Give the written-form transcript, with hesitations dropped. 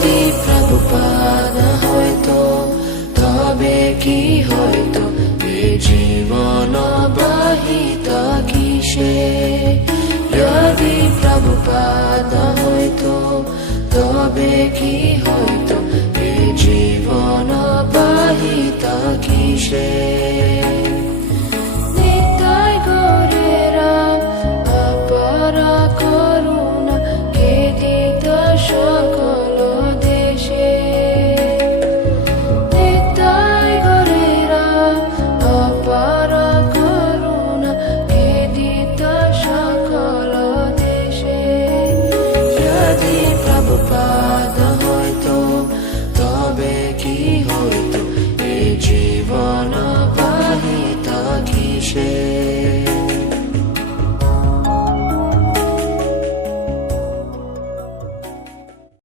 যদি প্রভুপাদ হয়তো তবে কি হয়তো এ জীবন বাহিত কিসে যদি প্রভুপাদ হয়তো তবে কি হয়তো এ জীবন বাহিত কিসে